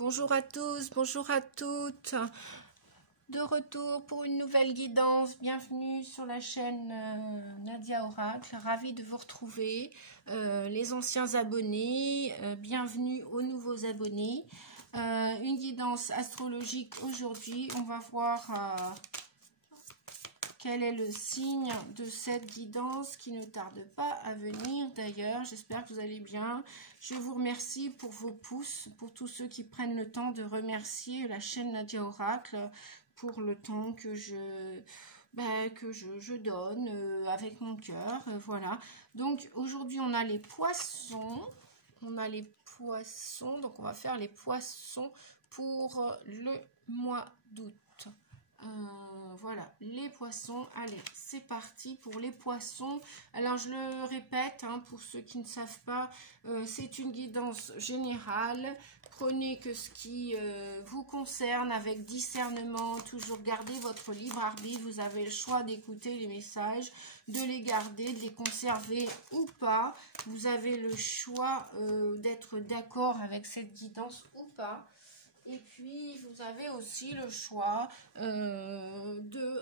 Bonjour à tous, bonjour à toutes. De retour pour une nouvelle guidance. Bienvenue sur la chaîne Nadia Oracle. Ravie de vous retrouver. Les anciens abonnés, bienvenue aux nouveaux abonnés. Une guidance astrologique aujourd'hui. On va voir quel est le signe de cette guidance qui ne tarde pas à venir. D'ailleurs, j'espère que vous allez bien. Je vous remercie pour vos pouces, pour tous ceux qui prennent le temps de remercier la chaîne Nadia Oracle pour le temps que je donne avec mon cœur. Voilà. Donc, aujourd'hui, on a les poissons. Donc on va faire les poissons pour le mois d'août. Voilà, les poissons. Allez, c'est parti pour les poissons. Alors, je le répète, pour ceux qui ne savent pas, c'est une guidance générale. Prenez que ce qui vous concerne avec discernement. Toujours gardez votre libre arbitre. Vous avez le choix d'écouter les messages, de les garder, de les conserver ou pas. Vous avez le choix d'être d'accord avec cette guidance ou pas. Et puis, vous avez aussi le choix de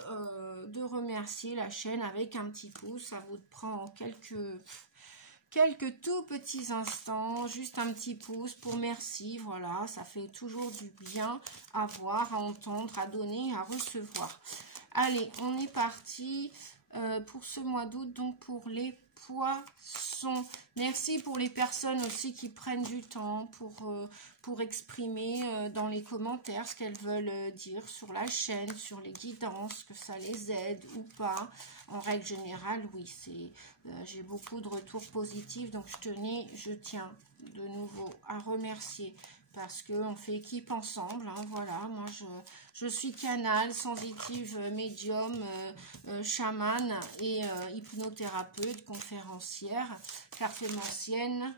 remercier la chaîne avec un petit pouce. Ça vous prend quelques tout petits instants, juste un petit pouce pour merci. Voilà, ça fait toujours du bien à voir, à entendre, à donner, à recevoir. Allez, on est parti pour ce mois d'août, donc pour les poissons. Merci pour les personnes aussi qui prennent du temps pour exprimer dans les commentaires ce qu'elles veulent dire sur la chaîne, sur les guidances, que ça les aide ou pas. En règle générale, oui, j'ai beaucoup de retours positifs, donc je tiens de nouveau à remercier parce qu'on fait équipe ensemble. Voilà, moi je suis canal, sensitive, médium, chamane et hypnothérapeute, conférencière, cartomancienne.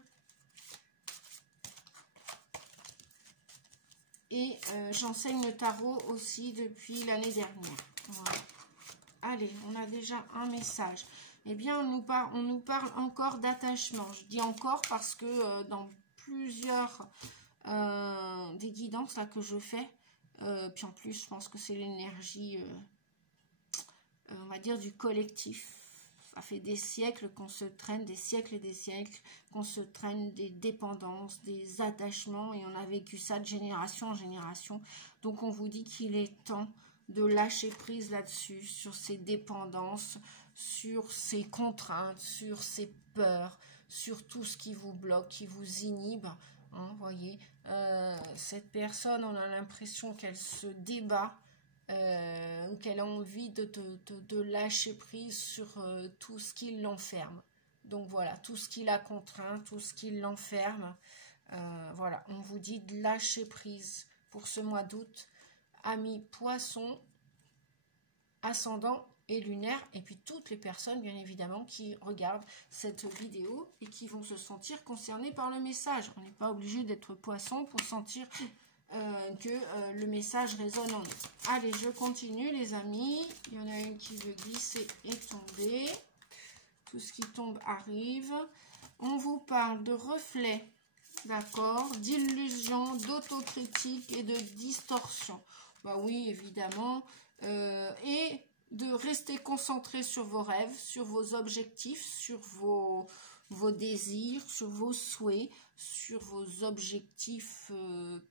Et j'enseigne le tarot aussi depuis l'année dernière. Voilà. Allez, on a déjà un message. Eh bien, on nous parle encore d'attachement. Je dis encore parce que dans plusieurs des guidances là que je fais, puis en plus, je pense que c'est l'énergie, on va dire, du collectif. Ça fait des siècles qu'on se traîne, des siècles et des siècles qu'on se traîne des dépendances, des attachements, et on a vécu ça de génération en génération. Donc, on vous dit qu'il est temps de lâcher prise là-dessus, sur ces dépendances, sur ces contraintes, sur ces peurs, sur tout ce qui vous bloque, qui vous inhibe. Voyez, cette personne, on a l'impression qu'elle se débat, qu'elle a envie de lâcher prise sur tout ce qui l'enferme. Donc voilà, tout ce qui la contraint, tout ce qui l'enferme. Voilà, on vous dit de lâcher prise pour ce mois d'août. Amis poissons, ascendant et lunaire, et puis toutes les personnes bien évidemment qui regardent cette vidéo et qui vont se sentir concernées par le message. On n'est pas obligé d'être poisson pour sentir que le message résonne en nous. Allez, je continue les amis. Il y en a une qui veut glisser et tomber. Tout ce qui tombe arrive. On vous parle de reflets, d'accord, d'illusions, d'autocritique et de distorsion. Bah oui, évidemment. Et de rester concentré sur vos rêves, sur vos objectifs, sur vos désirs, sur vos souhaits, sur vos objectifs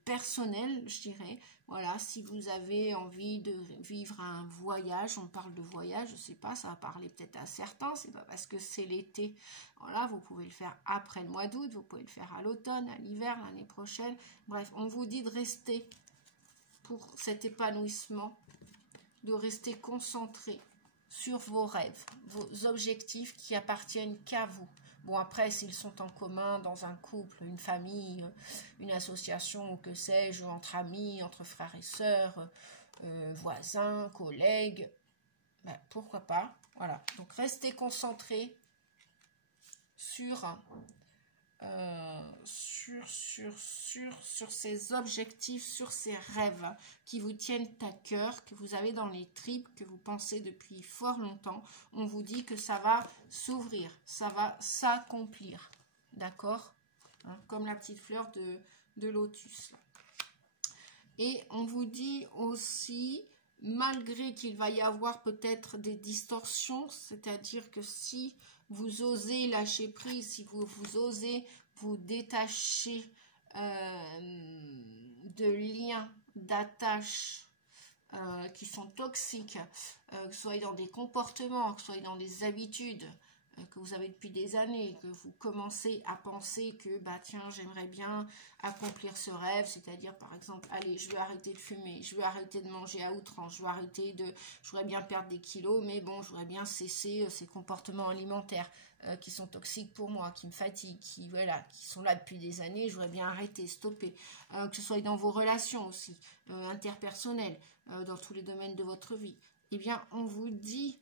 personnels, je dirais. Voilà, si vous avez envie de vivre un voyage, on parle de voyage, je sais pas, ça va parler peut-être à certains, c'est pas parce que c'est l'été. Voilà, vous pouvez le faire après le mois d'août, vous pouvez le faire à l'automne, à l'hiver, l'année prochaine. Bref, on vous dit de rester pour cet épanouissement, de rester concentré sur vos rêves, vos objectifs qui appartiennent qu'à vous. Bon, après, s'ils sont en commun dans un couple, une famille, une association, que sais-je, entre amis, entre frères et sœurs, voisins, collègues, ben, pourquoi pas. Voilà, donc restez concentré sur ces objectifs, sur ces rêves qui vous tiennent à cœur, que vous avez dans les tripes, que vous pensez depuis fort longtemps. On vous dit que ça va s'ouvrir, ça va s'accomplir, d'accord, comme la petite fleur de lotus. Et on vous dit aussi, malgré qu'il va y avoir peut-être des distorsions, c'est-à-dire que si vous osez lâcher prise, si vous osez vous détacher de liens, d'attaches qui sont toxiques, que ce soit dans des comportements, que ce soit dans des habitudes que vous avez depuis des années, que vous commencez à penser que bah tiens, j'aimerais bien accomplir ce rêve, c'est-à-dire par exemple, allez, je vais arrêter de fumer, je vais arrêter de manger à outrance, je voudrais bien perdre des kilos, mais bon, je voudrais bien cesser ces comportements alimentaires qui sont toxiques pour moi, qui me fatiguent, qui sont là depuis des années, je voudrais bien arrêter, stopper, que ce soit dans vos relations aussi, interpersonnelles, dans tous les domaines de votre vie. Eh bien, on vous dit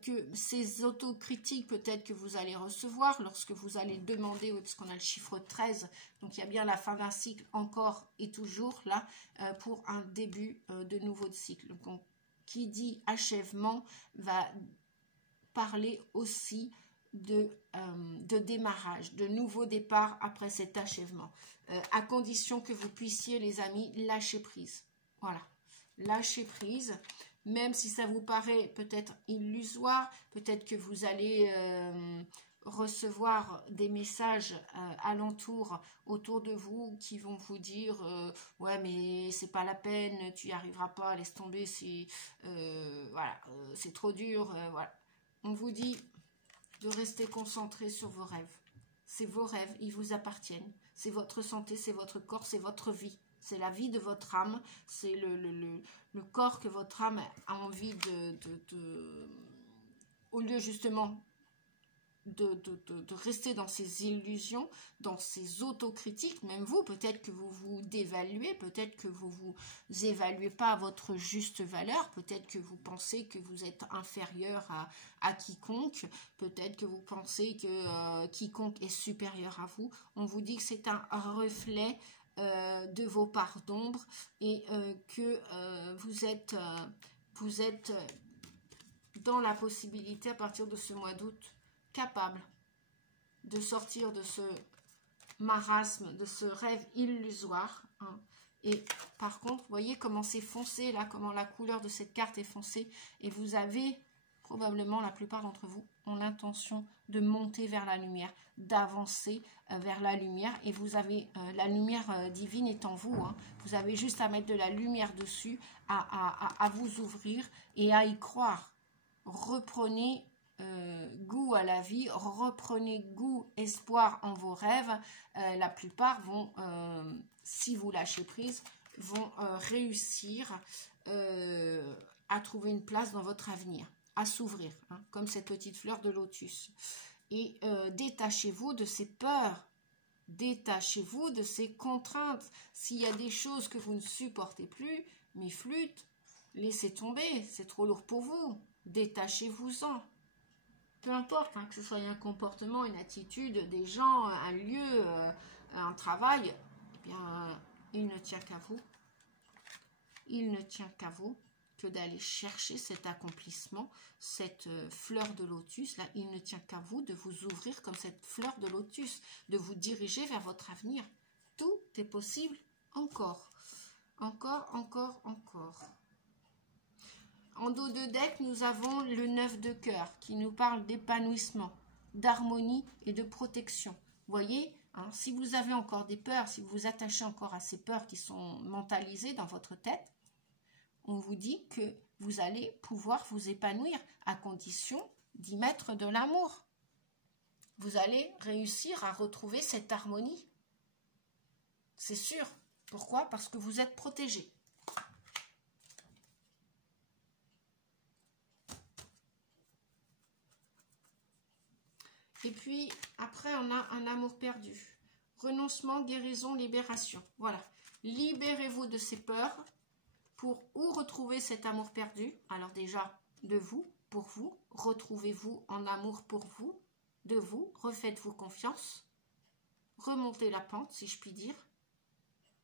que ces autocritiques peut-être que vous allez recevoir lorsque vous allez demander, parce qu'on a le chiffre 13, donc il y a bien la fin d'un cycle encore et toujours là pour un début de nouveau cycle. Donc qui dit achèvement va parler aussi de démarrage, de nouveau départ après cet achèvement, à condition que vous puissiez, les amis, lâcher prise. Voilà, lâcher prise. Même si ça vous paraît peut-être illusoire, peut-être que vous allez recevoir des messages alentour, autour de vous, qui vont vous dire ouais, mais c'est pas la peine, tu y arriveras pas, laisse tomber, c'est c'est trop dur. Voilà. On vous dit de rester concentré sur vos rêves. C'est vos rêves, ils vous appartiennent. C'est votre santé, c'est votre corps, c'est votre vie. C'est la vie de votre âme, c'est le corps que votre âme a envie au lieu justement de rester dans ces illusions, dans ces autocritiques, même vous, peut-être que vous vous dévaluez, peut-être que vous vous évaluez pas à votre juste valeur, peut-être que vous pensez que vous êtes inférieur à quiconque, peut-être que vous pensez que quiconque est supérieur à vous. On vous dit que c'est un reflet de vos parts d'ombre et que vous êtes dans la possibilité à partir de ce mois d'août capable de sortir de ce marasme, de ce rêve illusoire. Hein. Et par contre, vous voyez comment c'est foncé là, comment la couleur de cette carte est foncée. Et vous avez probablement, la plupart d'entre vous, ont l'intention de monter vers la lumière, d'avancer vers la lumière. Et vous avez la lumière divine est en vous. Hein. Vous avez juste à mettre de la lumière dessus, à vous ouvrir et à y croire. Reprenez goût à la vie, reprenez goût, espoir en vos rêves. La plupart vont, si vous lâchez prise, vont réussir à trouver une place dans votre avenir, à s'ouvrir, hein, comme cette petite fleur de lotus. Et détachez-vous de ces peurs, détachez-vous de ces contraintes. S'il y a des choses que vous ne supportez plus, mes flûtes, laissez tomber, c'est trop lourd pour vous. Détachez-vous-en. Peu importe, hein, que ce soit un comportement, une attitude, des gens, un lieu, un travail, eh bien, il ne tient qu'à vous. Il ne tient qu'à vous que d'aller chercher cet accomplissement, cette fleur de lotus. Là, il ne tient qu'à vous de vous ouvrir comme cette fleur de lotus, de vous diriger vers votre avenir. Tout est possible encore. Encore, encore, encore. En dos de deck, nous avons le 9 de cœur qui nous parle d'épanouissement, d'harmonie et de protection. Vous voyez, hein, si vous avez encore des peurs, si vous vous attachez encore à ces peurs qui sont mentalisées dans votre tête, on vous dit que vous allez pouvoir vous épanouir à condition d'y mettre de l'amour. Vous allez réussir à retrouver cette harmonie. C'est sûr. Pourquoi? Parce que vous êtes protégé. Et puis, après, on a un amour perdu. Renoncement, guérison, libération. Voilà. Libérez-vous de ces peurs pour ou retrouver cet amour perdu. Alors déjà, de vous, pour vous. Retrouvez-vous en amour pour vous, de vous. Refaites-vous confiance. Remontez la pente, si je puis dire.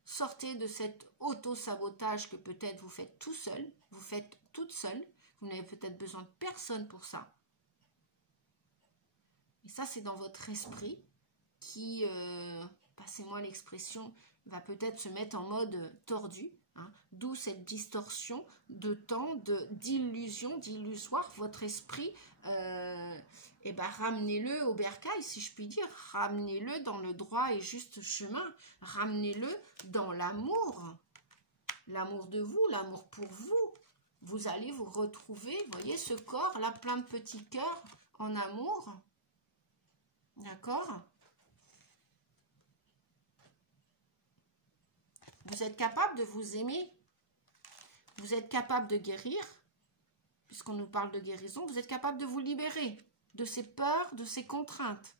Sortez de cet auto-sabotage que peut-être vous faites tout seul. Vous faites toute seule. Vous n'avez peut-être besoin de personne pour ça. Et ça, c'est dans votre esprit qui, passez-moi l'expression, va peut-être se mettre en mode tordu, hein, d'où cette distorsion de temps, d'illusion, d'illusoire. Votre esprit, eh ben, ramenez-le au bercail, si je puis dire, ramenez-le dans le droit et juste chemin, ramenez-le dans l'amour de vous, l'amour pour vous. Vous allez vous retrouver, vous voyez ce corps là, plein de petits cœurs en amour, d'accord? Vous êtes capable de vous aimer, vous êtes capable de guérir, puisqu'on nous parle de guérison, vous êtes capable de vous libérer de ces peurs, de ces contraintes.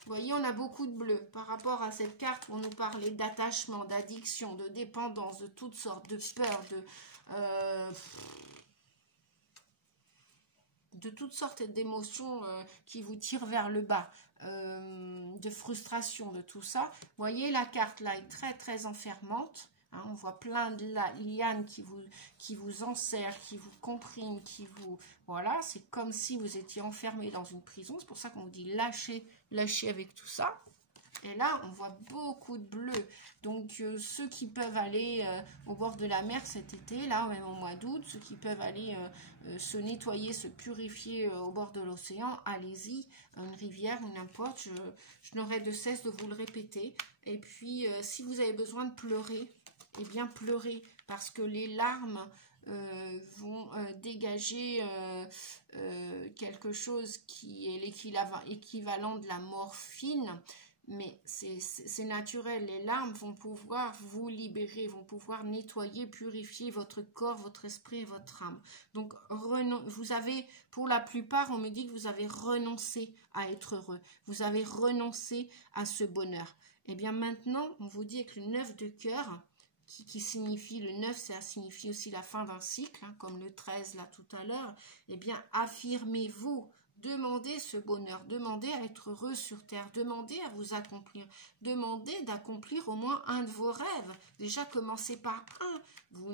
Vous voyez, on a beaucoup de bleu par rapport à cette carte où on nous parlait d'attachement, d'addiction, de dépendance, de toutes sortes, de peurs, de toutes sortes d'émotions qui vous tirent vers le bas, de frustration, de tout ça. Vous voyez, la carte là est très très enfermante. Hein, on voit plein de lianes qui vous enserrent, qui vous compriment, qui vous... Voilà, c'est comme si vous étiez enfermé dans une prison. C'est pour ça qu'on vous dit lâchez avec tout ça. Et là, on voit beaucoup de bleu. Donc, ceux qui peuvent aller au bord de la mer cet été, là, même au mois d'août, ceux qui peuvent aller se nettoyer, se purifier au bord de l'océan, allez-y, une rivière ou n'importe. Je n'aurai de cesse de vous le répéter. Et puis, si vous avez besoin de pleurer, eh bien, pleurez, parce que les larmes vont dégager quelque chose qui est l'équivalent de la morphine. Mais c'est naturel, les larmes vont pouvoir vous libérer, vont pouvoir nettoyer, purifier votre corps, votre esprit et votre âme. Donc, vous avez, pour la plupart, on me dit que vous avez renoncé à être heureux. Vous avez renoncé à ce bonheur. Et bien maintenant, on vous dit avec le 9 de cœur, qui signifie, le 9, ça signifie aussi la fin d'un cycle, hein, comme le 13 là tout à l'heure. Eh bien, affirmez-vous. Demandez ce bonheur, demandez à être heureux sur terre, demandez à vous accomplir, demandez d'accomplir au moins un de vos rêves. Déjà, commencez par un. Vous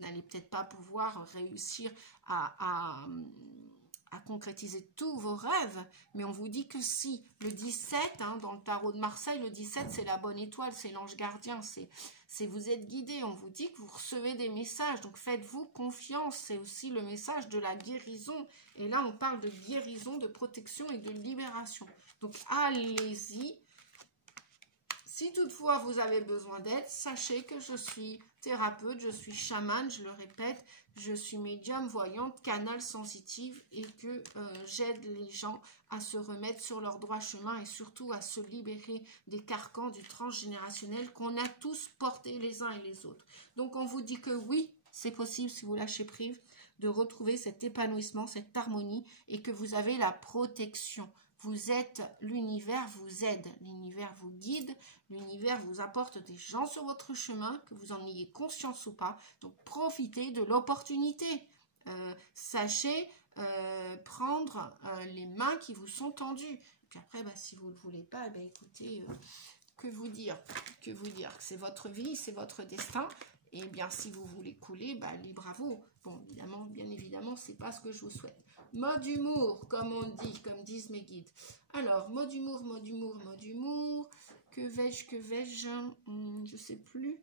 n'allez peut-être pas pouvoir réussir à concrétiser tous vos rêves, mais on vous dit que si. Le 17, hein, dans le tarot de Marseille, le 17, c'est la bonne étoile, c'est l'ange gardien, c'est vous êtes guidé, on vous dit que vous recevez des messages, donc faites-vous confiance, c'est aussi le message de la guérison, et là on parle de guérison, de protection et de libération, donc allez-y. Si toutefois vous avez besoin d'aide, sachez que je suis thérapeute, je suis chamane, je le répète, je suis médium, voyante, canal sensitive et que j'aide les gens à se remettre sur leur droit chemin et surtout à se libérer des carcans du transgénérationnel qu'on a tous portés les uns et les autres. Donc on vous dit que oui, c'est possible si vous lâchez prise de retrouver cet épanouissement, cette harmonie et que vous avez la protection. Vous êtes, l'univers vous aide, l'univers vous guide, l'univers vous apporte des gens sur votre chemin, que vous en ayez conscience ou pas. Donc profitez de l'opportunité. Sachez prendre les mains qui vous sont tendues. Et puis après, bah, si vous ne le voulez pas, bah, écoutez, que vous dire que c'est votre vie, c'est votre destin. Et bien, si vous voulez couler, bah, libre à vous. Bon, évidemment, bien évidemment, c'est pas ce que je vous souhaite. Mot d'humour, comme on dit, comme disent mes guides. Alors, mot d'humour, mot d'humour, mot d'humour. Que vais-je, je sais plus.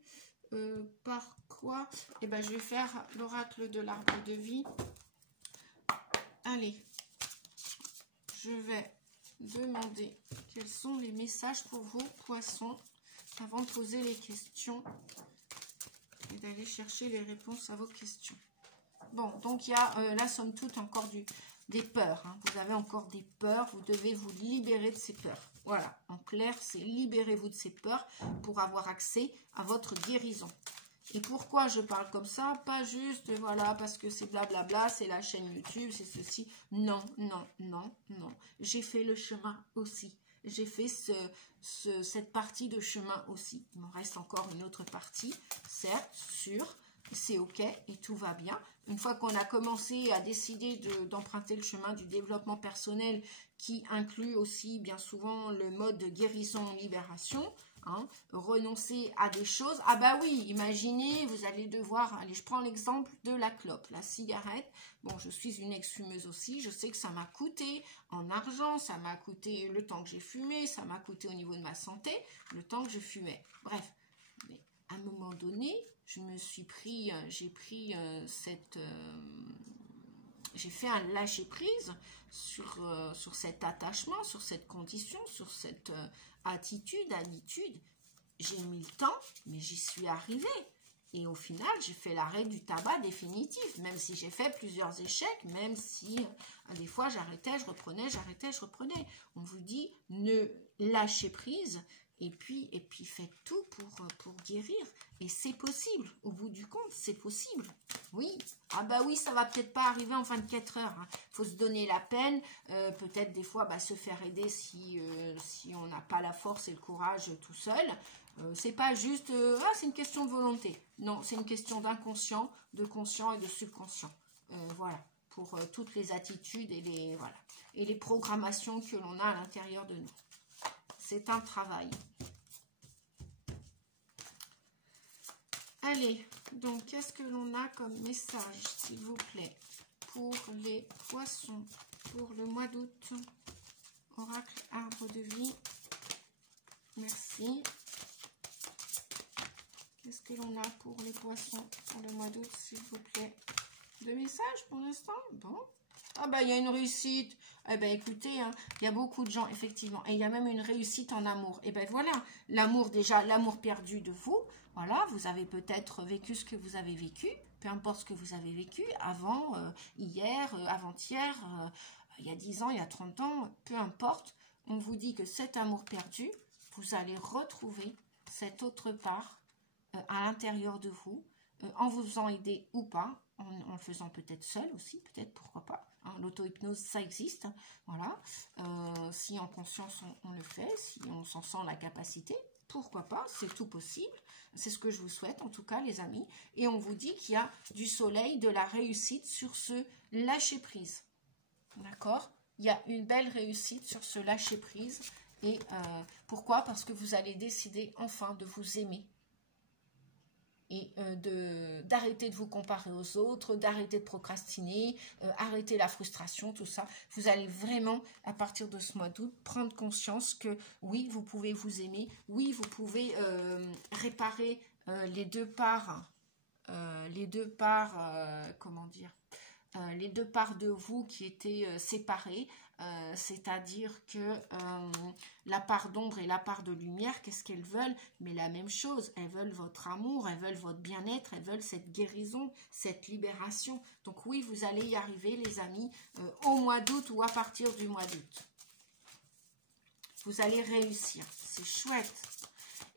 Par quoi? Eh ben, je vais faire l'oracle de l'arbre de vie. Allez, je vais demander quels sont les messages pour vos poissons avant de poser les questions et d'aller chercher les réponses à vos questions. Bon, donc il y a là, somme toute, encore des peurs. Hein. Vous avez encore des peurs, vous devez vous libérer de ces peurs. Voilà, en clair, c'est libérez-vous de ces peurs pour avoir accès à votre guérison. Et pourquoi je parle comme ça? Pas juste, voilà, parce que c'est blablabla, c'est la chaîne YouTube, c'est ceci. Non, non, non, non. J'ai fait le chemin aussi. J'ai fait cette partie de chemin aussi. Il m'en reste encore une autre partie, certes, sûre. C'est ok et tout va bien. Une fois qu'on a commencé à décider d'emprunter le chemin du développement personnel qui inclut aussi bien souvent le mode de guérison-libération, Hein, renoncer à des choses. Ah bah oui, imaginez, vous allez devoir, allez, je prends l'exemple de la clope, la cigarette. Bon, je suis une ex-fumeuse aussi, je sais que ça m'a coûté en argent, ça m'a coûté le temps que j'ai fumé, ça m'a coûté au niveau de ma santé, le temps que je fumais. Bref, mais à un moment donné, je me suis pris, j'ai fait un lâcher-prise sur cet attachement, sur cette condition, sur cette attitude. J'ai mis le temps, mais j'y suis arrivée. Et au final, j'ai fait l'arrêt du tabac définitif, même si j'ai fait plusieurs échecs, même si des fois j'arrêtais, je reprenais, j'arrêtais, je reprenais. On vous dit, ne lâchez prise, et puis faites tout pour guérir. Et c'est possible, au bout du compte, c'est possible. Oui, ah bah oui, ça va peut-être pas arriver en 24 heures. Hein. Faut se donner la peine, peut-être des fois se faire aider si on n'a pas la force et le courage tout seul. C'est pas juste, c'est une question de volonté. Non, c'est une question d'inconscient, de conscient et de subconscient. Voilà, pour toutes les attitudes et les programmations que l'on a à l'intérieur de nous. C'est un travail. Allez, donc qu'est-ce que l'on a comme message, s'il vous plaît, pour les poissons, pour le mois d'août? Oracle, arbre de vie. Merci. Qu'est-ce que l'on a pour les poissons pour le mois d'août, s'il vous plaît? Deux messages pour l'instant? Bon. Ah bah il y a une réussite. Eh ben écoutez, hein, il y a beaucoup de gens, effectivement. Et il y a même une réussite en amour. Et ben voilà, l'amour déjà, l'amour perdu de vous. Voilà, vous avez peut-être vécu ce que vous avez vécu. Peu importe ce que vous avez vécu avant, hier, avant-hier, il y a 10 ans, il y a 30 ans, peu importe. On vous dit que cet amour perdu, vous allez retrouver cette autre part à l'intérieur de vous, en vous faisant aider ou pas, en le faisant peut-être seul aussi, peut-être, pourquoi pas. Hein, l'auto-hypnose, ça existe, voilà. Si en conscience on le fait, si on s'en sent la capacité, pourquoi pas, c'est tout possible. C'est ce que je vous souhaite, en tout cas, les amis. Et on vous dit qu'il y a du soleil, de la réussite sur ce lâcher-prise. D'accord? Il y a une belle réussite sur ce lâcher-prise. Et pourquoi? Parce que vous allez décider enfin de vous aimer. Et d'arrêter de vous comparer aux autres, d'arrêter de procrastiner, arrêter la frustration, tout ça. Vous allez vraiment, à partir de ce mois d'août, prendre conscience que oui, vous pouvez vous aimer, oui, vous pouvez réparer les deux parts, comment dire, les deux parts de vous qui étaient séparées, c'est-à-dire que la part d'ombre et la part de lumière, qu'est-ce qu'elles veulent? Mais la même chose, elles veulent votre amour, elles veulent votre bien-être, elles veulent cette guérison, cette libération. Donc oui, vous allez y arriver, les amis, au mois d'août ou à partir du mois d'août. Vous allez réussir, c'est chouette.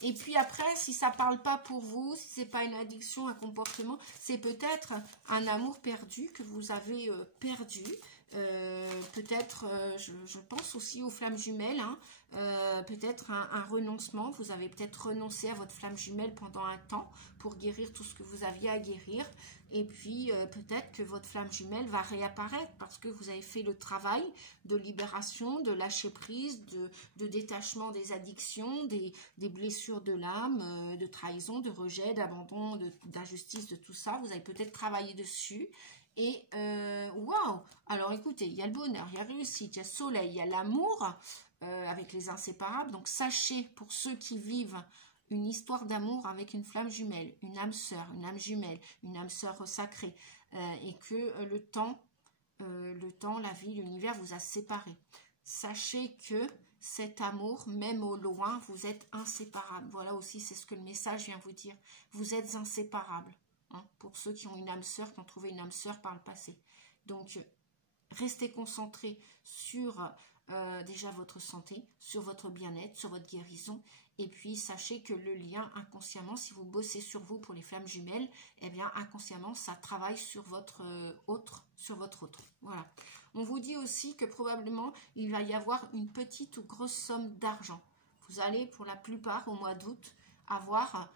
Et puis après, si ça ne parle pas pour vous, si ce n'est pas une addiction, un comportement, c'est peut-être un amour perdu que vous avez perdu. Peut-être, je pense aussi aux flammes jumelles, hein, peut-être un renoncement. Vous avez peut-être renoncé à votre flamme jumelle pendant un temps pour guérir tout ce que vous aviez à guérir. Et puis, peut-être que votre flamme jumelle va réapparaître parce que vous avez fait le travail de libération, de lâcher prise, de détachement des addictions, des blessures de l'âme, de trahison, de rejet, d'abandon, d'injustice, de tout ça. Vous avez peut-être travaillé dessus. Et waouh! Alors écoutez, il y a le bonheur, il y a la réussite, il y a le soleil, il y a l'amour avec les inséparables. Donc sachez, pour ceux qui vivent une histoire d'amour avec une flamme jumelle, une âme sœur, une âme jumelle, une âme sœur sacrée, et que le temps, la vie, l'univers vous a séparés. Sachez que cet amour, même au loin, vous êtes inséparables. Voilà aussi, c'est ce que le message vient vous dire. Vous êtes inséparables. Hein, pour ceux qui ont une âme sœur, qui ont trouvé une âme sœur par le passé. Donc, restez concentrés sur déjà votre santé, sur votre bien-être, sur votre guérison. Et puis, sachez que le lien inconsciemment, si vous bossez sur vous pour les flammes jumelles, eh bien, inconsciemment, ça travaille sur votre autre. Voilà. On vous dit aussi que probablement, il va y avoir une petite ou grosse somme d'argent. Vous allez, pour la plupart, au mois d'août, avoir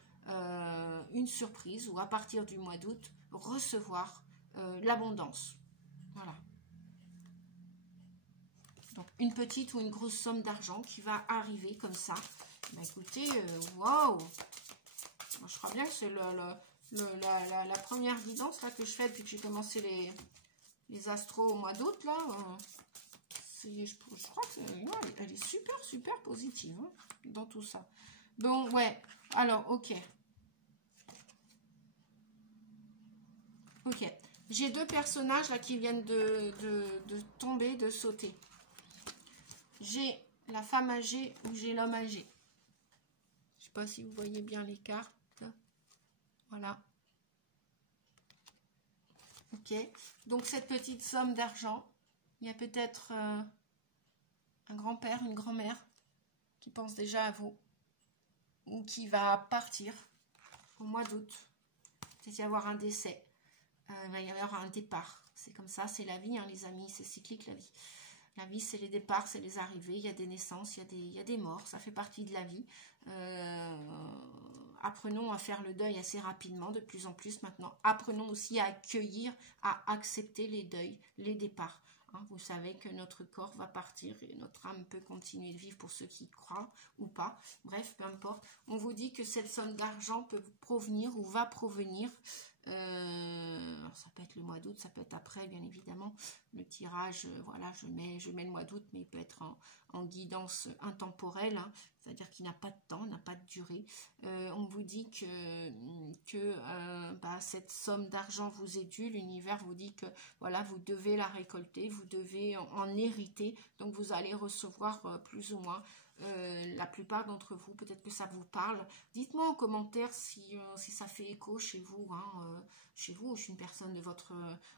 une surprise ou à partir du mois d'août, recevoir l'abondance. Voilà. Donc, une petite ou une grosse somme d'argent qui va arriver comme ça. Bah écoutez, waouh! Moi, je crois bien que c'est la première guidance là, que je fais depuis que j'ai commencé les astros au mois d'août. Là, je crois qu'elle est super, super positive hein, dans tout ça. Bon, ouais. Alors, ok. Ok. J'ai deux personnages là qui viennent de tomber, de sauter. J'ai la femme âgée ou j'ai l'homme âgé. Je ne sais pas si vous voyez bien les cartes. Voilà. Ok. Donc, cette petite somme d'argent, il y a peut-être un grand-père, une grand-mère qui pense déjà à vous ou qui va partir au mois d'août. Peut-être y avoir un décès. Il va y avoir un départ. C'est comme ça, c'est la vie, hein, les amis. C'est cyclique, la vie. La vie, c'est les départs, c'est les arrivées. Il y a des naissances, il y a des morts. Ça fait partie de la vie. Apprenons à faire le deuil assez rapidement, de plus en plus maintenant. Apprenons aussi à accueillir, à accepter les deuils, les départs. Hein, vous savez que notre corps va partir et notre âme peut continuer de vivre pour ceux qui croient ou pas. Bref, peu importe. On vous dit que cette somme d'argent peut provenir ou va provenir. Alors ça peut être le mois d'août, ça peut être après, bien évidemment. Le tirage, voilà, je mets le mois d'août, mais il peut être en guidance intemporelle, hein, c'est-à-dire qu'il n'a pas de temps, n'a pas de durée. On vous dit que cette somme d'argent vous est due. L'univers vous dit que voilà, vous devez la récolter, vous devez en hériter, donc vous allez recevoir plus ou moins. La plupart d'entre vous, peut-être que ça vous parle. Dites-moi en commentaire si ça fait écho chez vous, hein, chez vous, ou chez une personne de votre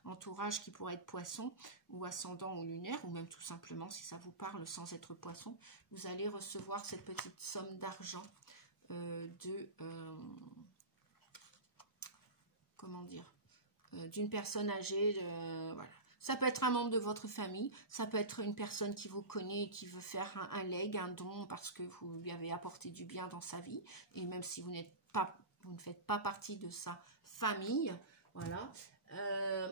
entourage qui pourrait être poisson, ou ascendant ou lunaire, ou même tout simplement si ça vous parle sans être poisson. Vous allez recevoir cette petite somme d'argent d'une personne âgée, voilà. Ça peut être un membre de votre famille, ça peut être une personne qui vous connaît et qui veut faire un leg, un don parce que vous lui avez apporté du bien dans sa vie. Et même si vous ne faites pas partie de sa famille, voilà.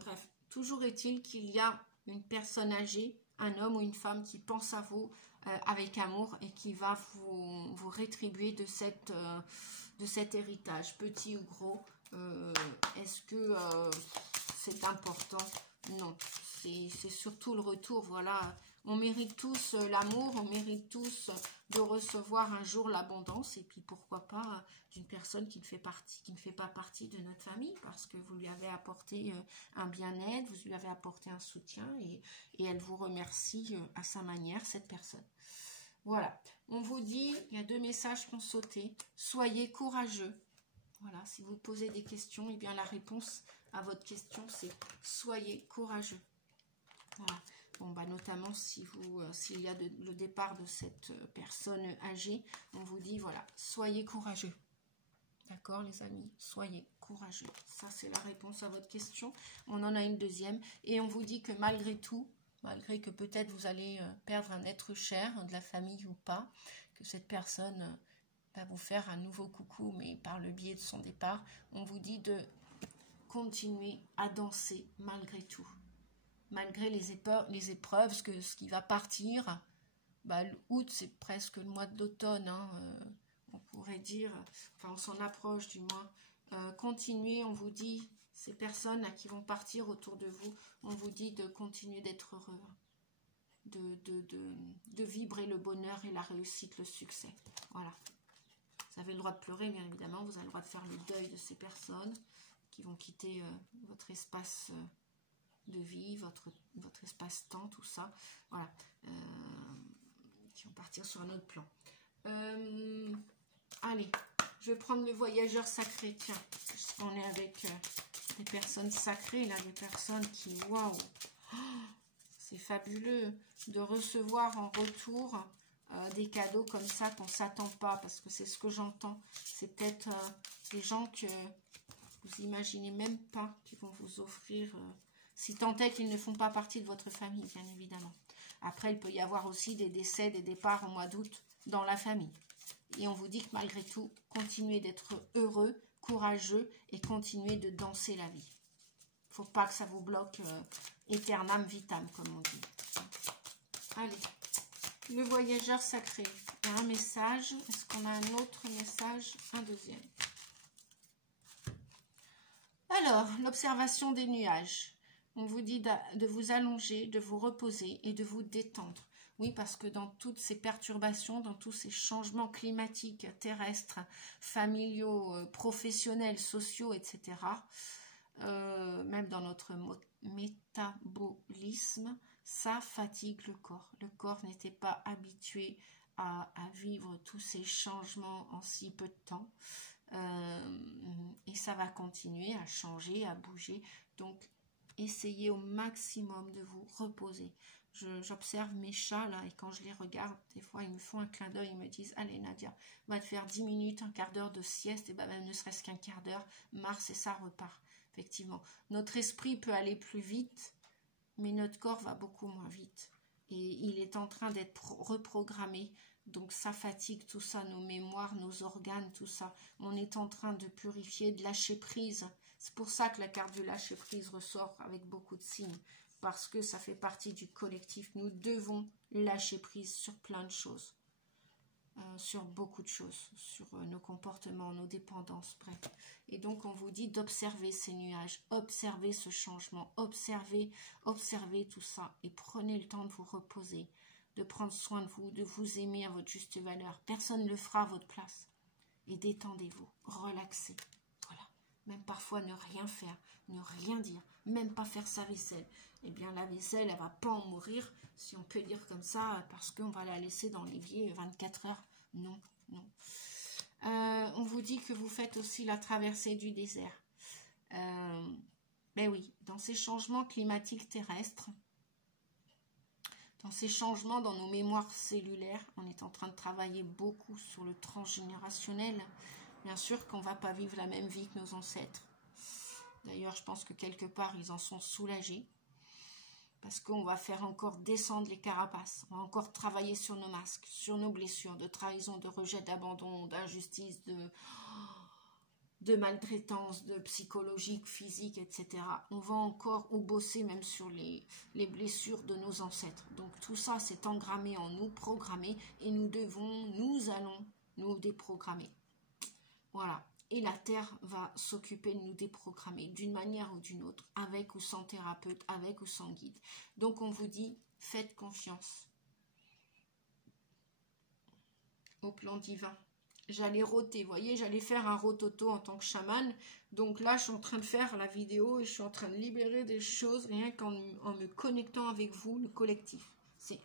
Bref, toujours est-il qu'il y a une personne âgée, un homme ou une femme qui pense à vous avec amour et qui va vous rétribuer de cet héritage, petit ou gros. Est-ce que c'est important? Non, c'est surtout le retour, voilà. On mérite tous l'amour, on mérite tous de recevoir un jour l'abondance, et puis pourquoi pas d'une personne qui ne fait pas partie de notre famille, parce que vous lui avez apporté un bien-être, vous lui avez apporté un soutien, et elle vous remercie à sa manière, cette personne. Voilà, on vous dit, il y a deux messages qui ont sauté, soyez courageux. Voilà, si vous posez des questions, eh bien la réponse à votre question, c'est soyez courageux. Voilà. Bon, bah, notamment s'il y a le départ de cette personne âgée, on vous dit, voilà, soyez courageux. D'accord, les amis? Soyez courageux. Ça, c'est la réponse à votre question. On en a une deuxième. Et on vous dit que malgré tout, malgré que peut-être vous allez perdre un être cher, de la famille ou pas, que cette personne va vous faire un nouveau coucou, mais par le biais de son départ, on vous dit de continuer à danser malgré tout. Malgré les épreuves, ce qui va partir, bah, l'août, c'est presque le mois de l'automne, hein, on pourrait dire, enfin on s'en approche du moins. Continuez, on vous dit, ces personnes là qui vont partir autour de vous, on vous dit de continuer d'être heureux, de vibrer le bonheur et la réussite, le succès. Voilà. Vous avez le droit de pleurer, bien évidemment. Vous avez le droit de faire le deuil de ces personnes qui vont quitter votre espace de vie, votre espace-temps, tout ça. Voilà. Qui vont partir sur un autre plan. Allez, je vais prendre le voyageur sacré. Tiens, puisqu'on est avec des personnes sacrées, là, des personnes qui... Waouh! Oh, c'est fabuleux de recevoir en retour... des cadeaux comme ça qu'on ne s'attend pas, parce que c'est ce que j'entends. C'est peut-être des gens que vous imaginez même pas qui vont vous offrir, si tant est qu'ils ne font pas partie de votre famille, bien évidemment. Après, il peut y avoir aussi des décès, des départs au mois d'août dans la famille. Et on vous dit que malgré tout, continuez d'être heureux, courageux et continuez de danser la vie. Il ne faut pas que ça vous bloque aeternam vitam, comme on dit. Allez. Le voyageur sacré. Il y a un message. Est-ce qu'on a un autre message? Un deuxième. Alors, l'observation des nuages. On vous dit de vous allonger, de vous reposer et de vous détendre. Oui, parce que dans toutes ces perturbations, dans tous ces changements climatiques, terrestres, familiaux, professionnels, sociaux, etc., même dans notre métabolisme, ça fatigue le corps. Le corps n'était pas habitué à vivre tous ces changements en si peu de temps. Et ça va continuer à changer, à bouger. Donc, essayez au maximum de vous reposer. J'observe mes chats là, et quand je les regarde, des fois ils me font un clin d'œil, ils me disent: allez Nadia, va te faire 10 minutes, un quart d'heure de sieste, et ben même ne serait-ce qu'un quart d'heure, Mars et ça repart. Effectivement, notre esprit peut aller plus vite, mais notre corps va beaucoup moins vite. Et il est en train d'être reprogrammé. Donc ça fatigue tout ça, nos mémoires, nos organes, tout ça. On est en train de purifier, de lâcher prise. C'est pour ça que la carte du lâcher prise ressort avec beaucoup de signes. Parce que ça fait partie du collectif. Nous devons lâcher prise sur plein de choses. Sur beaucoup de choses. Sur nos comportements, nos dépendances, bref. Et donc on vous dit d'observer ces nuages. Observez ce changement. Observez tout ça. Et prenez le temps de vous reposer. De prendre soin de vous, de vous aimer à votre juste valeur. Personne ne le fera à votre place. Et détendez-vous, relaxez. Voilà. Même parfois ne rien faire, ne rien dire, même pas faire sa vaisselle. Eh bien la vaisselle, elle va pas en mourir, si on peut dire comme ça, parce qu'on va la laisser dans l'évier 24 heures. Non, non. On vous dit que vous faites aussi la traversée du désert. Ben oui, dans ces changements climatiques terrestres, dans ces changements dans nos mémoires cellulaires, on est en train de travailler beaucoup sur le transgénérationnel. Bien sûr qu'on ne va pas vivre la même vie que nos ancêtres. D'ailleurs, je pense que quelque part, ils en sont soulagés. Parce qu'on va faire encore descendre les carapaces. On va encore travailler sur nos masques, sur nos blessures de trahison, de rejet, d'abandon, d'injustice, de maltraitance, de psychologique, physique, etc. On va encore bosser même sur les blessures de nos ancêtres. Donc tout ça, c'est engrammé en nous, programmé, et nous allons nous déprogrammer. Voilà. Et la Terre va s'occuper de nous déprogrammer d'une manière ou d'une autre, avec ou sans thérapeute, avec ou sans guide. Donc on vous dit, faites confiance au plan divin. J'allais roter, vous voyez, j'allais faire un rototo en tant que chamane. Donc là, je suis en train de faire la vidéo et je suis en train de libérer des choses rien qu'en me connectant avec vous, le collectif. C'est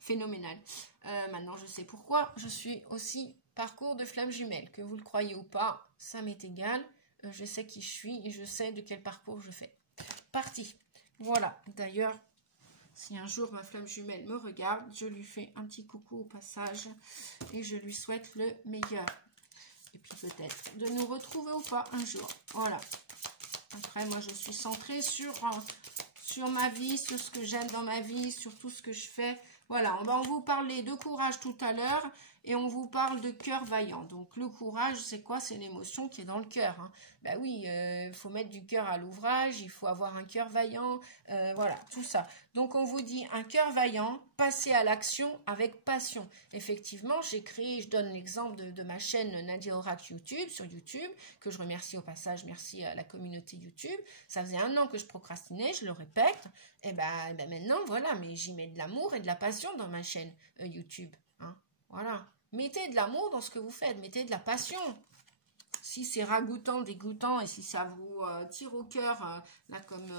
phénoménal. Maintenant, je sais pourquoi. Je suis aussi parcours de flamme jumelle. Que vous le croyez ou pas, ça m'est égal. Je sais qui je suis et je sais de quel parcours je fais. Parti. Voilà. D'ailleurs, si un jour ma flamme jumelle me regarde, je lui fais un petit coucou au passage et je lui souhaite le meilleur. Et puis peut-être de nous retrouver ou pas un jour. Voilà. Après, moi, je suis centrée sur ma vie, sur ce que j'aime dans ma vie, sur tout ce que je fais. Voilà, on vous parlait de courage tout à l'heure et on vous parle de cœur vaillant. Donc le courage, c'est quoi? C'est l'émotion qui est dans le cœur. Hein. Ben oui, il faut mettre du cœur à l'ouvrage, il faut avoir un cœur vaillant, voilà, tout ça. Donc on vous dit un cœur vaillant, passer à l'action avec passion. Effectivement, j'ai créé, je donne l'exemple de ma chaîne Nadia Orac YouTube, sur YouTube, que je remercie au passage, merci à la communauté YouTube. Ça faisait 1 an que je procrastinais, je le répète. Et ben maintenant, voilà, mais j'y mets de l'amour et de la passion dans ma chaîne YouTube. Hein. Voilà. Mettez de l'amour dans ce que vous faites, mettez de la passion. Si c'est ragoûtant, dégoûtant, et si ça vous tire au cœur, là comme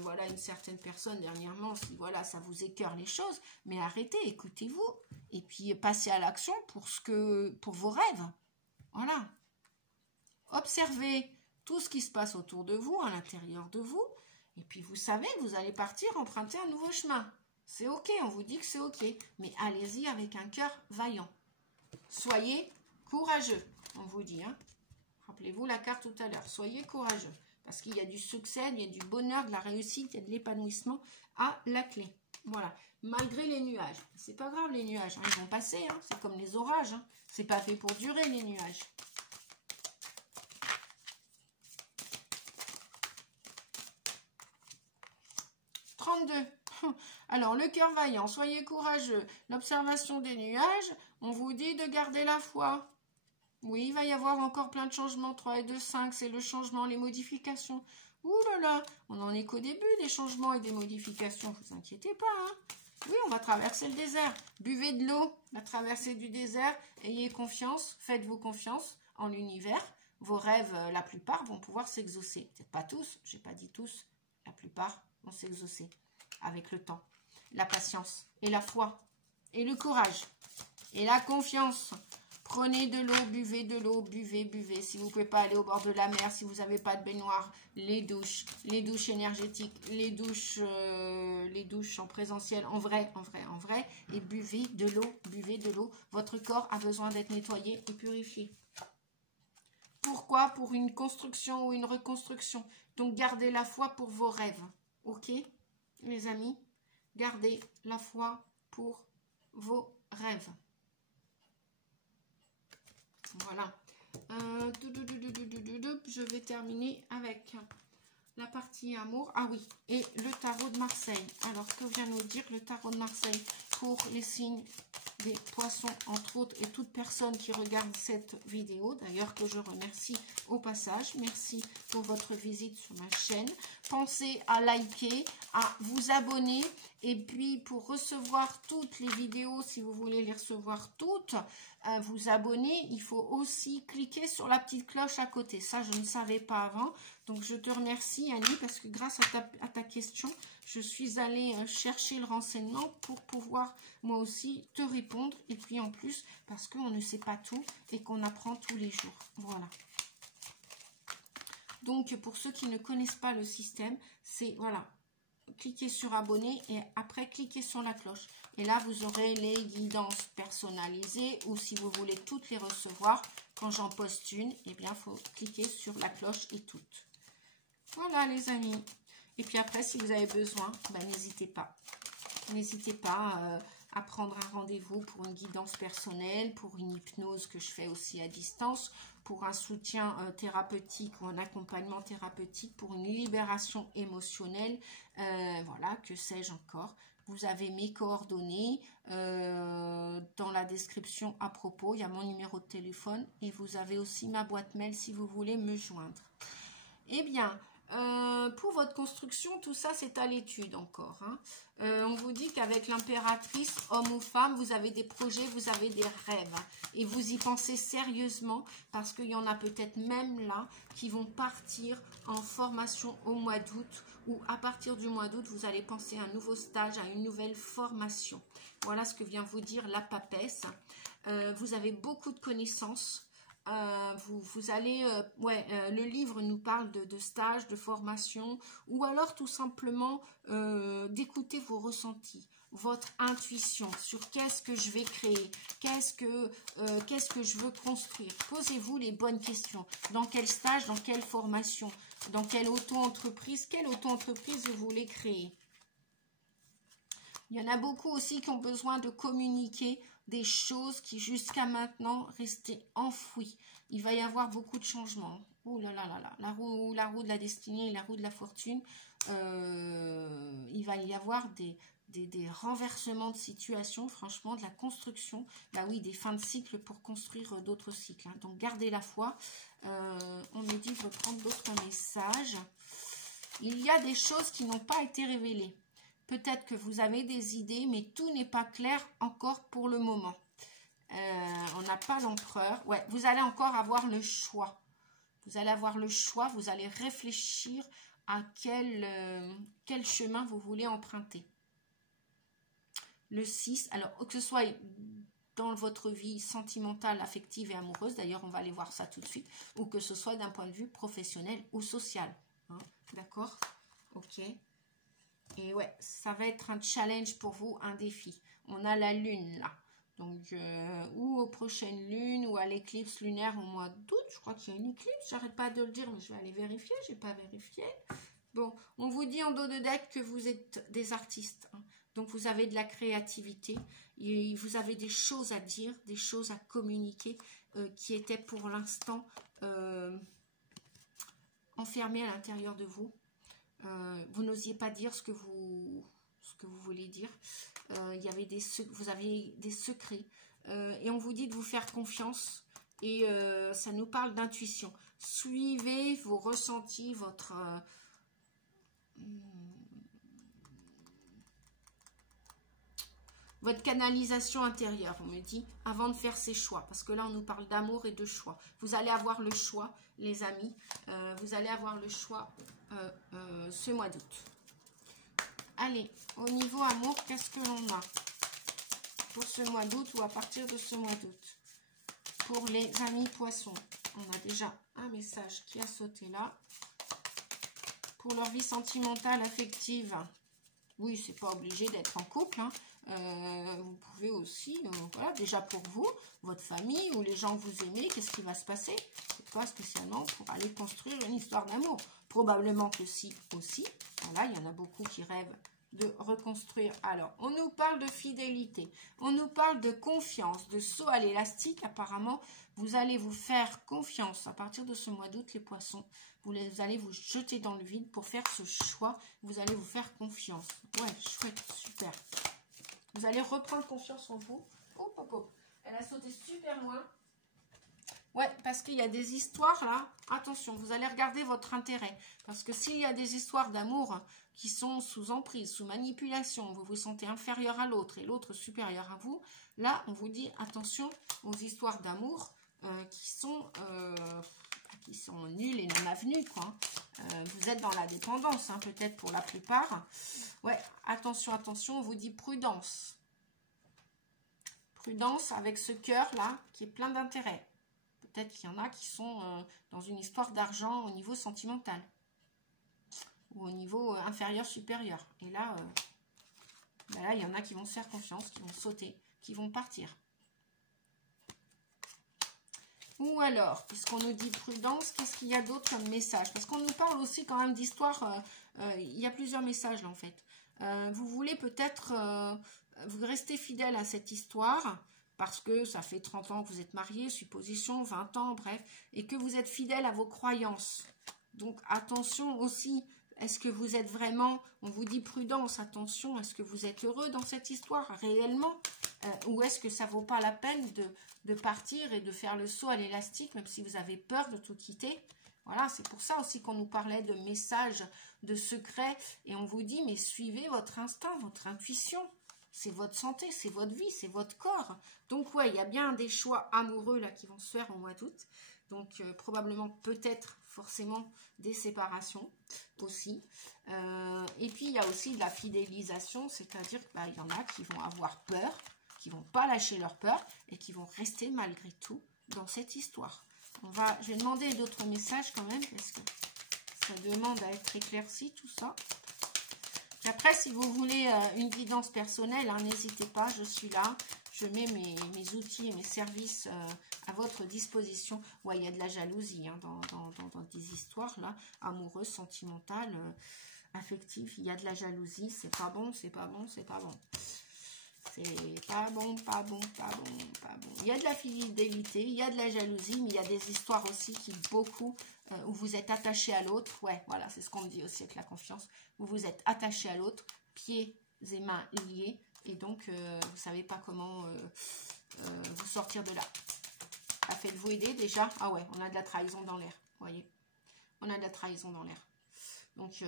voilà une certaine personne dernièrement, si voilà ça vous écœure les choses, mais arrêtez, écoutez-vous, et puis passez à l'action pour vos rêves. Voilà. Observez tout ce qui se passe autour de vous, à l'intérieur de vous, et puis vous savez que vous allez partir emprunter un nouveau chemin. C'est ok, on vous dit que c'est ok, mais allez-y avec un cœur vaillant. Soyez courageux, on vous dit. Hein. Rappelez-vous la carte tout à l'heure. Soyez courageux, parce qu'il y a du succès, il y a du bonheur, de la réussite, il y a de l'épanouissement à la clé. Voilà, malgré les nuages. C'est pas grave les nuages, hein. Ils vont passer, hein. C'est comme les orages. Hein. C'est pas fait pour durer les nuages. Alors, le cœur vaillant, soyez courageux. L'observation des nuages, on vous dit de garder la foi. Oui, il va y avoir encore plein de changements. 3 et 2, 5, c'est le changement, les modifications. Ouh là là, on n'en est qu'au début des changements et des modifications. Ne vous inquiétez pas, hein. Oui, on va traverser le désert. Buvez de l'eau, la traversée du désert. Ayez confiance, faites-vous confiance en l'univers. Vos rêves, la plupart, vont pouvoir s'exaucer. Peut-être pas tous, j'ai pas dit tous. La plupart vont s'exaucer avec le temps. La patience et la foi et le courage et la confiance. Prenez de l'eau, buvez de l'eau, buvez, buvez. Si vous ne pouvez pas aller au bord de la mer, si vous n'avez pas de baignoire, les douches énergétiques, les douches en présentiel, en vrai. Et buvez de l'eau, buvez de l'eau. Votre corps a besoin d'être nettoyé et purifié. Pourquoi? Pour une construction ou une reconstruction. Donc, gardez la foi pour vos rêves. Ok, les amis? Gardez la foi pour vos rêves. Voilà. Je vais terminer avec la partie amour. Ah oui, et le tarot de Marseille. Alors, que vient nous dire le tarot de Marseille pour les signes des poissons, entre autres, et toute personne qui regarde cette vidéo, d'ailleurs que je remercie au passage. Merci pour votre visite sur ma chaîne. Pensez à liker, à vous abonner, et puis pour recevoir toutes les vidéos, si vous voulez les recevoir toutes, vous abonner, il faut aussi cliquer sur la petite cloche à côté. Ça, je ne savais pas avant. Donc, je te remercie, Annie, parce que grâce à ta question, je suis allée chercher le renseignement pour pouvoir, moi aussi, te répondre. Et puis, en plus, parce qu'on ne sait pas tout et qu'on apprend tous les jours. Voilà. Donc, pour ceux qui ne connaissent pas le système, c'est, voilà, cliquez sur abonner et après, cliquez sur la cloche. Et là, vous aurez les guidances personnalisées ou si vous voulez toutes les recevoir, quand j'en poste une, eh bien, il faut cliquer sur la cloche et toutes. Voilà, les amis. Et puis après, si vous avez besoin, ben, n'hésitez pas. N'hésitez pas à prendre un rendez-vous pour une guidance personnelle, pour une hypnose que je fais aussi à distance, pour un soutien thérapeutique ou un accompagnement thérapeutique, pour une libération émotionnelle, voilà, que sais-je encore. Vous avez mes coordonnées dans la description à propos, il y a mon numéro de téléphone et vous avez aussi ma boîte mail si vous voulez me joindre. Eh bien, pour votre construction, tout ça c'est à l'étude encore. Hein. On vous dit qu'avec l'impératrice, homme ou femme, vous avez des projets, vous avez des rêves. Et vous y pensez sérieusement parce qu'il y en a peut-être même là qui vont partir en formation au mois d'août ou à partir du mois d'août, vous allez penser à un nouveau stage, à une nouvelle formation. Voilà ce que vient vous dire la papesse. Vous avez beaucoup de connaissances. Vous allez, le livre nous parle de stage, de formation, ou alors tout simplement d'écouter vos ressentis, votre intuition sur qu'est-ce que je vais créer, qu'est-ce que je veux construire. Posez-vous les bonnes questions. Dans quel stage, dans quelle formation, dans quelle auto-entreprise vous voulez créer. Il y en a beaucoup aussi qui ont besoin de communiquer des choses qui jusqu'à maintenant restaient enfouies. Il va y avoir beaucoup de changements. Oh là là là là, la roue de la destinée et la roue de la fortune. Il va y avoir des renversements de situation, franchement, de la construction. Bah oui, des fins de cycle pour construire d'autres cycles. Hein. Donc, gardez la foi. On me dit de reprendre d'autres messages. Il y a des choses qui n'ont pas été révélées. Peut-être que vous avez des idées, mais tout n'est pas clair encore pour le moment. On n'a pas l'empereur. Ouais, vous allez encore avoir le choix. Vous allez avoir le choix, vous allez réfléchir à quel chemin vous voulez emprunter. Le 6, alors que ce soit dans votre vie sentimentale, affective et amoureuse, d'ailleurs on va aller voir ça tout de suite, ou que ce soit d'un point de vue professionnel ou social. Hein, d'accord? Ok. Et ouais, ça va être un challenge pour vous, un défi. On a la lune là. Donc, ou aux prochaines lunes, ou à l'éclipse lunaire au mois d'août. Je crois qu'il y a une éclipse, j'arrête pas de le dire, mais je vais aller vérifier, je n'ai pas vérifié. Bon, on vous dit en dos de deck que vous êtes des artistes. Hein. Donc, vous avez de la créativité, et vous avez des choses à dire, des choses à communiquer, qui étaient pour l'instant enfermées à l'intérieur de vous. Vous n'osiez pas dire ce ce que vous voulez dire. Vous avez des secrets. Et on vous dit de vous faire confiance. Et ça nous parle d'intuition. Suivez vos ressentis, votre canalisation intérieure, on me dit, avant de faire ces choix. Parce que là, on nous parle d'amour et de choix. Vous allez avoir le choix, les amis. Vous allez avoir le choix ce mois d'août. Allez, au niveau amour, qu'est-ce que l'on a pour ce mois d'août ou à partir de ce mois d'août? Pour les amis poissons, on a déjà un message qui a sauté là. Pour leur vie sentimentale, affective, oui, c'est pas obligé d'être en couple, hein. Vous pouvez aussi, voilà, déjà pour vous, votre famille ou les gens que vous aimez, qu'est-ce qui va se passer? C'est pas spécialement pour aller construire une histoire d'amour. Probablement que si aussi. Voilà, il y en a beaucoup qui rêvent de reconstruire. Alors, on nous parle de fidélité, on nous parle de confiance, de saut à l'élastique. Apparemment, vous allez vous faire confiance à partir de ce mois d'août, les poissons. Vous allez vous jeter dans le vide pour faire ce choix. Vous allez vous faire confiance. Ouais, chouette, super. Vous allez reprendre confiance en vous. Oh, oh, oh. Elle a sauté super loin. Ouais, parce qu'il y a des histoires là. Attention, vous allez regarder votre intérêt. Parce que s'il y a des histoires d'amour qui sont sous emprise, sous manipulation, vous vous sentez inférieur à l'autre et l'autre supérieur à vous, là, on vous dit attention aux histoires d'amour qui sont nulles et non avenues, quoi. Vous êtes dans la dépendance, hein, peut-être pour la plupart. Ouais, attention, attention, on vous dit prudence. Prudence avec ce cœur-là qui est plein d'intérêt. Peut-être qu'il y en a qui sont dans une histoire d'argent au niveau sentimental. Ou au niveau inférieur, supérieur. Et là, il y en a qui vont se faire confiance, qui vont sauter, qui vont partir. Ou alors, puisqu'on nous dit prudence, qu'est-ce qu'il y a d'autre comme message? Parce qu'on nous parle aussi quand même d'histoire. Il y a plusieurs messages là en fait. Vous voulez peut-être vous rester fidèle à cette histoire parce que ça fait 30 ans que vous êtes mariés, supposition, 20 ans, bref, et que vous êtes fidèle à vos croyances. Donc attention aussi, est-ce que vous êtes vraiment, on vous dit prudence, attention, est-ce que vous êtes heureux dans cette histoire réellement ou est-ce que ça vaut pas la peine de partir et de faire le saut à l'élastique, même si vous avez peur de tout quitter? Voilà, c'est pour ça aussi qu'on nous parlait de messages, de secrets, et on vous dit, mais suivez votre instinct, votre intuition. C'est votre santé, c'est votre vie, c'est votre corps. Donc ouais, il y a bien des choix amoureux là qui vont se faire au mois d'août. Donc probablement, peut-être, forcément, des séparations aussi. Et puis, il y a aussi de la fidélisation, c'est-à-dire qu'il y en a qui vont avoir peur, qui vont pas lâcher leur peur et qui vont rester malgré tout dans cette histoire. Je vais demander d'autres messages quand même, parce que ça demande à être éclairci tout ça. Et après, si vous voulez une guidance personnelle, hein, n'hésitez pas, je suis là. Je mets mes outils et mes services à votre disposition. Ouais, il y a de la jalousie hein, dans des histoires là, amoureuses, sentimentales, affectives. Il y a de la jalousie, c'est pas bon, c'est pas bon, c'est pas bon. C'est pas bon, pas bon, pas bon, pas bon. Il y a de la fidélité, il y a de la jalousie, mais il y a des histoires aussi qui beaucoup, où vous êtes attaché à l'autre. Ouais, voilà, c'est ce qu'on me dit aussi avec la confiance. Où vous êtes attaché à l'autre, pieds et mains liés, et donc vous savez pas comment vous sortir de là. Faites-vous aider déjà. Ah ouais, on a de la trahison dans l'air, voyez. On a de la trahison dans l'air. Donc,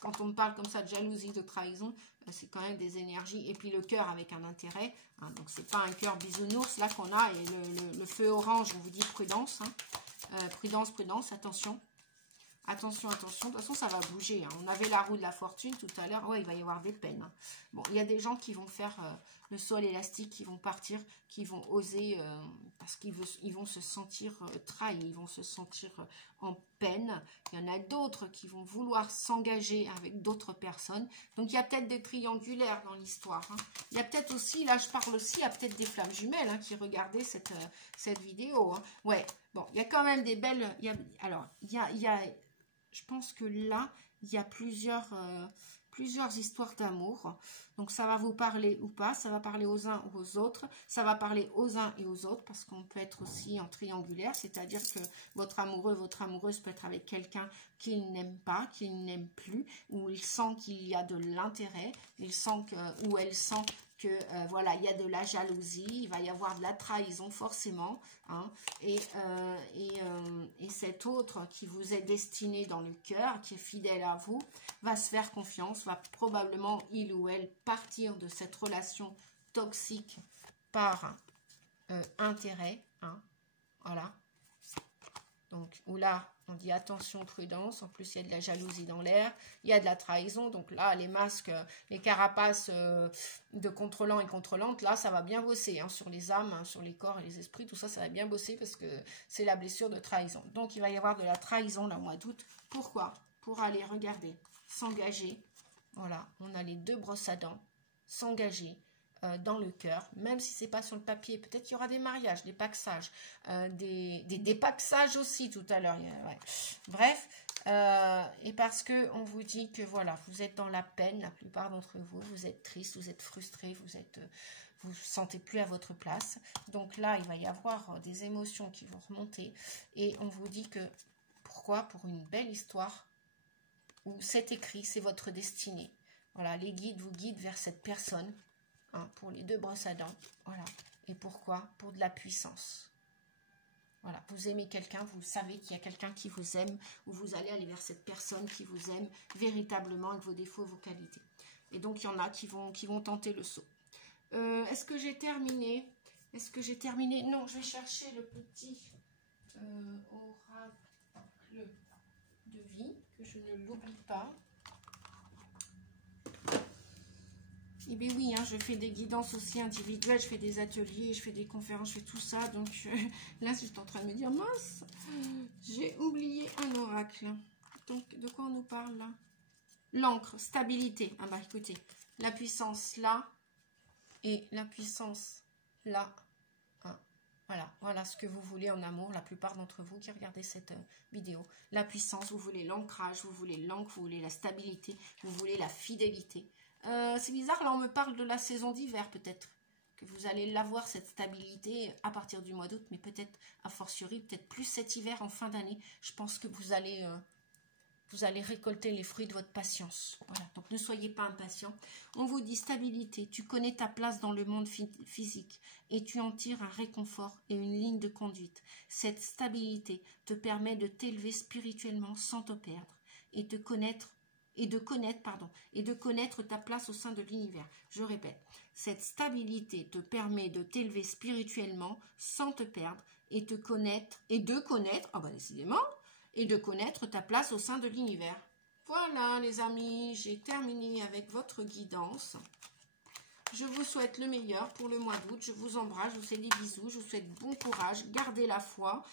quand on me parle comme ça de jalousie, de trahison, c'est quand même des énergies. Et puis le cœur avec un intérêt. Hein, donc, c'est pas un cœur bisounours là qu'on a. Et le feu orange, on vous dit prudence. Hein. Prudence, prudence, attention. Attention, attention. De toute façon, ça va bouger. Hein. On avait la roue de la fortune tout à l'heure. Ouais, il va y avoir des peines. Hein. Bon, il y a des gens qui vont faire le saut à l'élastique, qui vont partir, qui vont oser, parce qu'ils vont se sentir trahis, ils vont se sentir en peine. Il y en a d'autres qui vont vouloir s'engager avec d'autres personnes. Donc, il y a peut-être des triangulaires dans l'histoire. Hein. Il y a peut-être aussi, là, je parle aussi, il y a peut-être des flammes jumelles hein, qui regardaient cette vidéo. Hein. Ouais, bon, il y a quand même des belles... alors, je pense que là, il y a plusieurs plusieurs histoires d'amour. Donc ça va vous parler ou pas, ça va parler aux uns ou aux autres, ça va parler aux uns et aux autres, parce qu'on peut être aussi en triangulaire, c'est-à-dire que votre amoureux, votre amoureuse peut être avec quelqu'un qu'il n'aime pas, qu'il n'aime plus, où il sent qu'il y a de l'intérêt, il sent que, ou elle sent que voilà, il y a de la jalousie, il va y avoir de la trahison forcément, hein, et cet autre qui vous est destiné dans le cœur, qui est fidèle à vous, va se faire confiance, va probablement, il ou elle, partir de cette relation toxique par intérêt, hein, voilà. Donc, où là, on dit attention, prudence. En plus, il y a de la jalousie dans l'air. Il y a de la trahison. Donc là, les masques, les carapaces de contrôlants et contrôlantes, là, ça va bien bosser hein, sur les âmes, hein, sur les corps et les esprits. Tout ça, ça va bien bosser parce que c'est la blessure de trahison. Donc, il va y avoir de la trahison là, au mois d'août. Pourquoi? Pour aller regarder, s'engager. Voilà, on a les deux brosses à dents. S'engager. Dans le cœur, même si c'est pas sur le papier. Peut-être qu'il y aura des mariages, des paxages, des paxages aussi tout à l'heure. Ouais. Bref, et parce que on vous dit que voilà, vous êtes dans la peine, la plupart d'entre vous, vous êtes triste, vous êtes frustré, vous sentez plus à votre place. Donc là, il va y avoir des émotions qui vont remonter et on vous dit que pourquoi? Pour une belle histoire où c'est écrit, c'est votre destinée. Voilà, les guides vous guident vers cette personne. Hein, pour les deux brosses à dents, voilà. Et pourquoi? Pour de la puissance. Voilà, vous aimez quelqu'un, vous savez qu'il y a quelqu'un qui vous aime, ou vous allez aller vers cette personne qui vous aime véritablement avec vos défauts, vos qualités. Et donc, il y en a qui vont tenter le saut. Est-ce que j'ai terminé? Est-ce que j'ai terminé? Non, je vais chercher le petit oracle de vie, que je ne l'oublie pas. Eh bien oui, hein, je fais des guidances aussi individuelles, je fais des ateliers, je fais des conférences, je fais tout ça. Donc là, je suis en train de me dire, mince, j'ai oublié un oracle. Donc, de quoi on nous parle là? L'encre, stabilité. Ah bah écoutez, la puissance là et la puissance là. Hein. Voilà ce que vous voulez en amour, la plupart d'entre vous qui regardez cette vidéo. La puissance, vous voulez l'ancrage, vous voulez l'encre, vous voulez la stabilité, vous voulez la fidélité. C'est bizarre, là on me parle de la saison d'hiver peut-être, que vous allez l'avoir cette stabilité à partir du mois d'août, mais peut-être a fortiori, peut-être plus cet hiver en fin d'année. Je pense que vous allez récolter les fruits de votre patience. Voilà, donc ne soyez pas impatients. On vous dit stabilité, tu connais ta place dans le monde physique et tu en tires un réconfort et une ligne de conduite. Cette stabilité te permet de t'élever spirituellement sans te perdre et de connaître ta place au sein de l'univers. Je répète, cette stabilité te permet de t'élever spirituellement sans te perdre et de connaître, ah bah décidément, et de connaître ta place au sein de l'univers. Voilà les amis, j'ai terminé avec votre guidance. Je vous souhaite le meilleur pour le mois d'août. Je vous embrasse, je vous fais des bisous, je vous souhaite bon courage. Gardez la foi.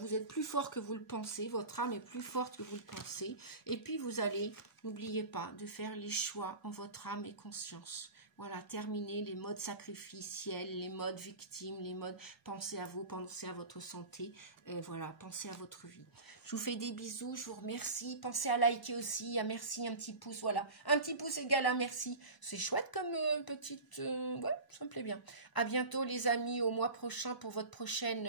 Vous êtes plus fort que vous le pensez. Votre âme est plus forte que vous le pensez. Et puis vous allez, n'oubliez pas de faire les choix en votre âme et conscience. Voilà, terminez les modes sacrificiels, les modes victimes, les modes pensez à vous, pensez à votre santé. Voilà, pensez à votre vie. Je vous fais des bisous, je vous remercie. Pensez à liker aussi, à merci, un petit pouce, voilà. Un petit pouce égale à merci. C'est chouette comme petite... ouais, ça me plaît bien. À bientôt les amis, au mois prochain pour votre prochaine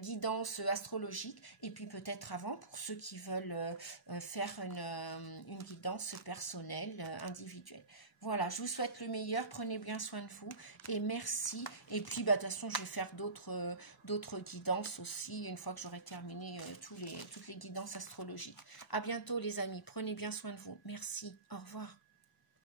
guidance astrologique. Et puis peut-être avant, pour ceux qui veulent faire une guidance personnelle, individuelle. Voilà, je vous souhaite le meilleur, prenez bien soin de vous et merci. Et puis, bah, de toute façon, je vais faire d'autres guidances aussi, une fois que j'aurai terminé toutes les guidances astrologiques. À bientôt les amis, prenez bien soin de vous. Merci, au revoir.